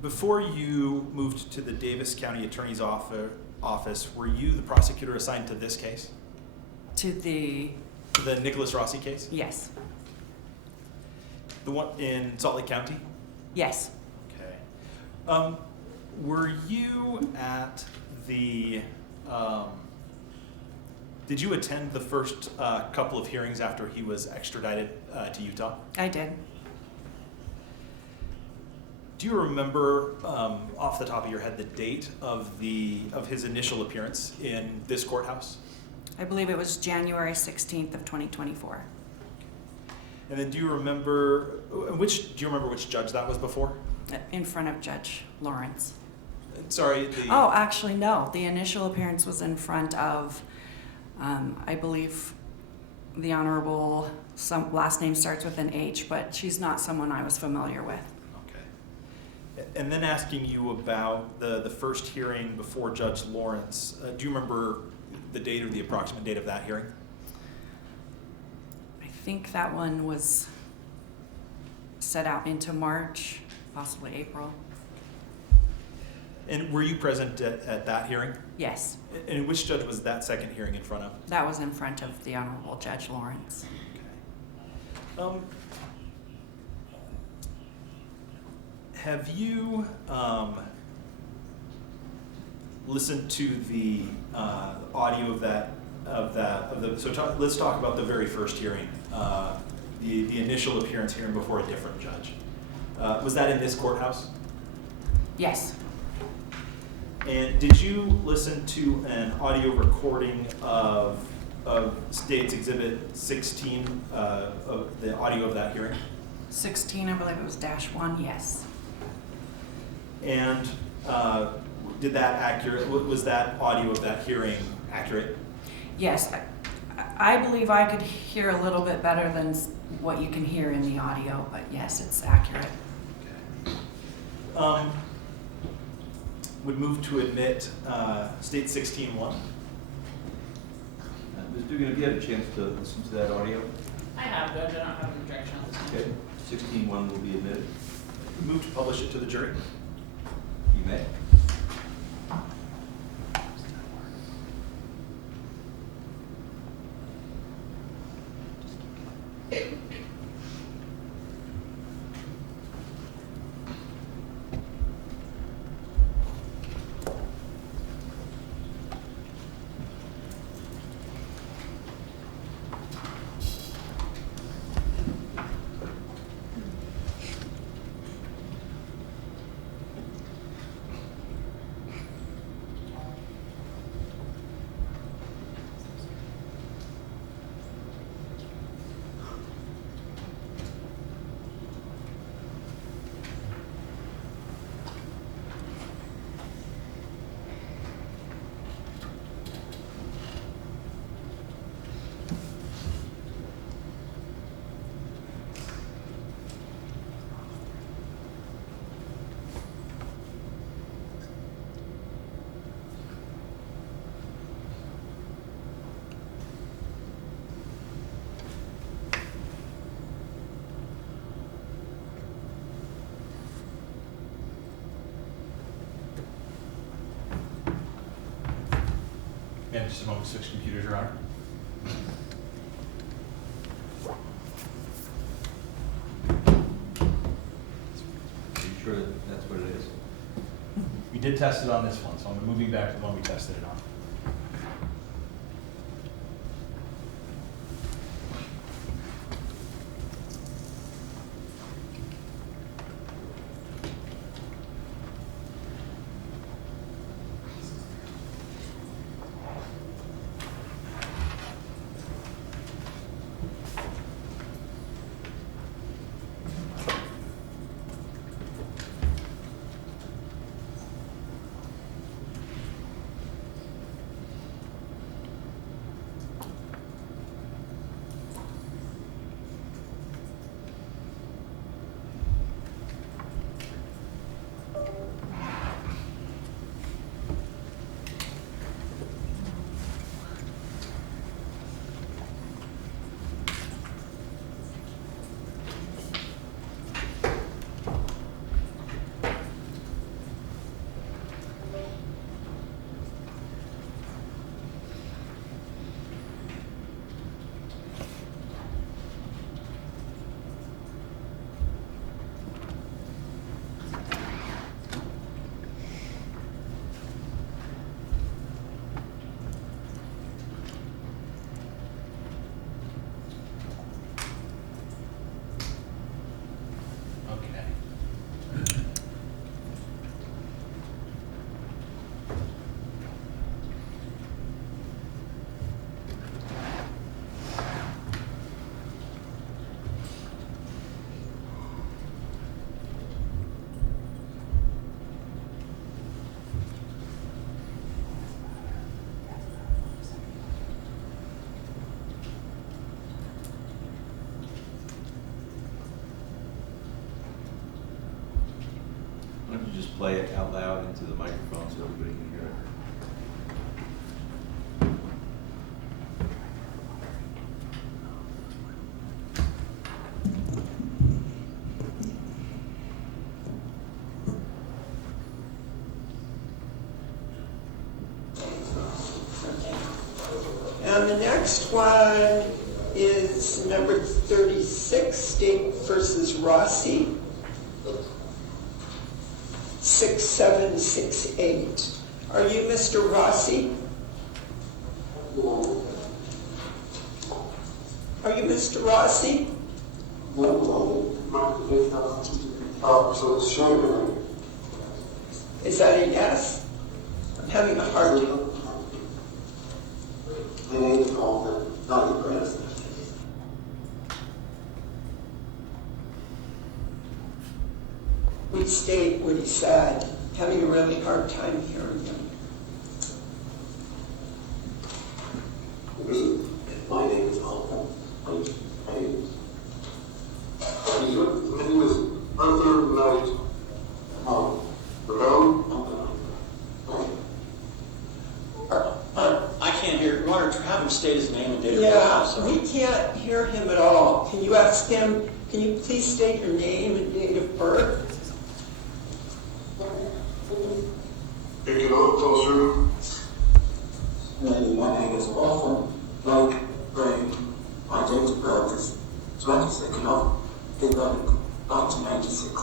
Before you moved to the Davis County Attorney's office, were you the prosecutor assigned to this case? To the Nicholas Rossi case? Yes. The one in Salt Lake County? Yes. Okay. Were you at the, did you attend the first couple of hearings after he was extradited to Utah? I did. Do you remember, off the top of your head, the date of his initial appearance in this courthouse? I believe it was January 16th of 2024. And then do you remember which judge that was before? In front of Judge Lawrence. Sorry. Oh, actually, no. The initial appearance was in front of, I believe, the Honorable, some last name starts with an H, but she's not someone I was familiar with. And then asking you about the first hearing before Judge Lawrence, do you remember the date or the approximate date of that hearing? I think that one was set out into March, possibly April. And were you present at that hearing? Yes. And which judge was that second hearing in front of? That was in front of the Honorable Judge Lawrence. Okay. Have you listened to the audio let's talk about the very first hearing, the initial appearance hearing before a different judge. Was that in this courthouse? Yes. And did you listen to an audio recording of State's Exhibit 16, of the audio of that hearing? 16, I believe it was -1, yes. And was that audio of that hearing accurate? Yes. I believe I could hear a little bit better than what you can hear in the audio, but yes, it's accurate. Okay. Would move to admit State 16-1. Ms. Dugan, have you had a chance to listen to that audio? I have, Judge. I don't have an objection at this time. Okay. 16-1 will be admitted. Move to publish it to the jury. You may. And just a moment, switch computers, Your Honor. Are you sure that that's what it is? We did test it on this one, so I'm moving back to the one we tested it on. just play it out loud into the microphone so everybody can hear it. And the next one is number 36, State versus Rossi, 6768. Are you Mr. Rossi? Are you Mr. Rossi? Is that a yes? I'm having a hard time. Restate what he said. Having a really hard time hearing him. My name is Alvin. My name is Arthur Knight. I can't hear. You want to have him state his name and date of birth? Yeah, Sorry. we can't hear him at all. Can you ask him, can you please state your name and date of birth? Pick it up closer. My name is Arthur Knight. My date of birth is 22nd of 1996.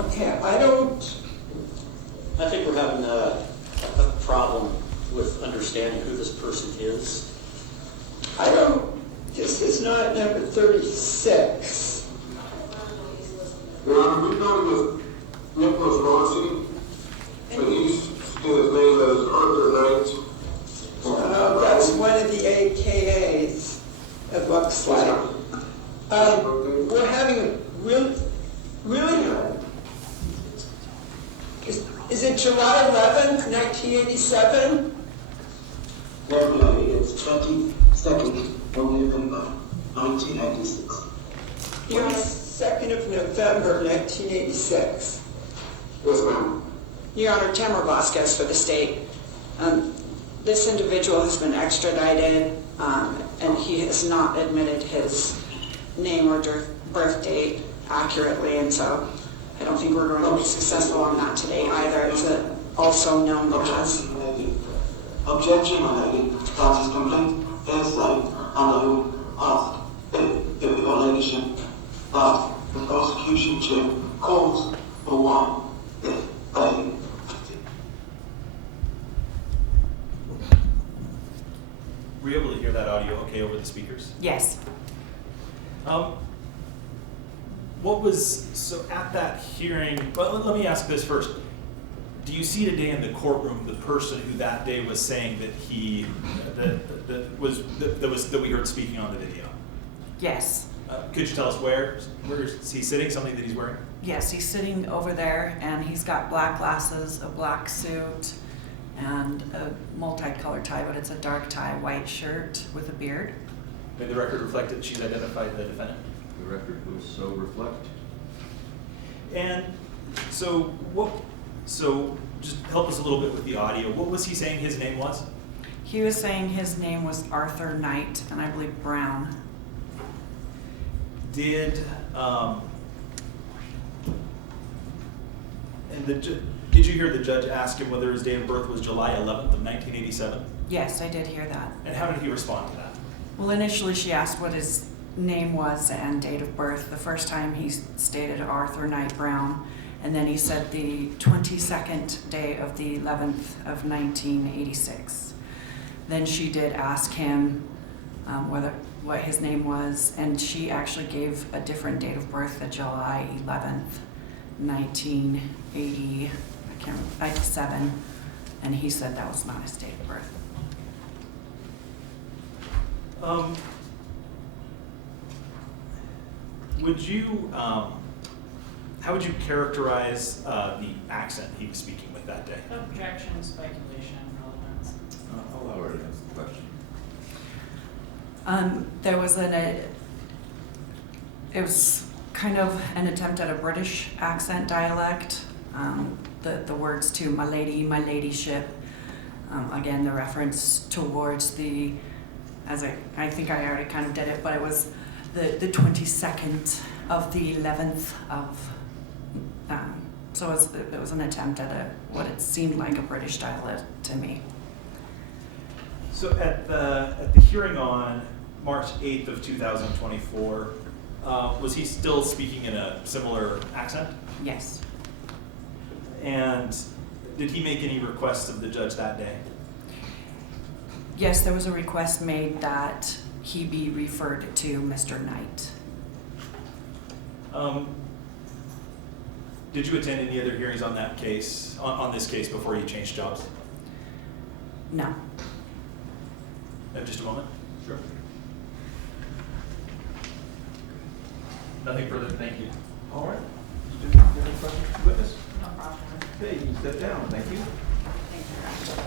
Okay, I think we're having a problem with understanding who this person is. this is not number 36. Your Honor, we thought it was Nicholas Rossi, but he's his name as Arthur Knight. That's one of the AKAs, it looks like. We're having a really is it July 11th, 1987? February, it's 22nd of November, 1996. 22nd of November, 1986. Yes, ma'am. Your Honor, Tamara Basquez for the state. This individual has been extradited, and he has not admitted his name or birth date accurately, and so I don't think we're going to be successful on that today either. It's also known that has. Objection related. That is complete hearsay under whom asked if your ladyship that the prosecution chair calls for one if they. Were you able to hear that audio okay over the speakers? Yes. So at that hearing, but let me ask this first. Do you see today in the courtroom the person who that day was saying that that we heard speaking on the video? Yes. Could you tell us where is he sitting? Something that he's wearing? Yes, he's sitting over there, and he's got black glasses, a black suit, and a multicolored tie, but it's a dark tie, white shirt with a beard. May the record reflect that she's identified the defendant? The record will so reflect. And so just help us a little bit with the audio. What was he saying his name was? He was saying his name was Arthur Knight, and I believe Brown. Did you hear the judge ask him whether his date of birth was July 11th of 1987? Yes, I did hear that. And how did he respond to that? Well, initially she asked what his name was and date of birth. The first time he stated Arthur Knight Brown, and then he said the 22nd day of the 11th of 1986. Then she did ask him what his name was, and she actually gave a different date of birth, the July 11th, 1987, and he said that was not his date of birth. How would you characterize the accent he was speaking with that day? Objection, speculation, relevance. I'll allow her to answer the question. There was it was kind of an attempt at a British accent dialect. The words to my lady, my ladyship. Again, the reference towards the, as I think I already kind of did it, but it was the 22nd of the 11th of, so it was an attempt at what it seemed like a British dialect to me. So at the hearing on March 8th of 2024, was he still speaking in a similar accent? Yes. And did he make any requests of the judge that day? Yes, there was a request made that he be referred to Mr. Knight. Did you attend any other hearings on that case, on this case, before you changed jobs? No. Just a moment. Sure. Nothing further. Thank you. All right. Mr. Duke, you have any questions for the witness? No problem. Okay, you can step down. Thank you. Thank you.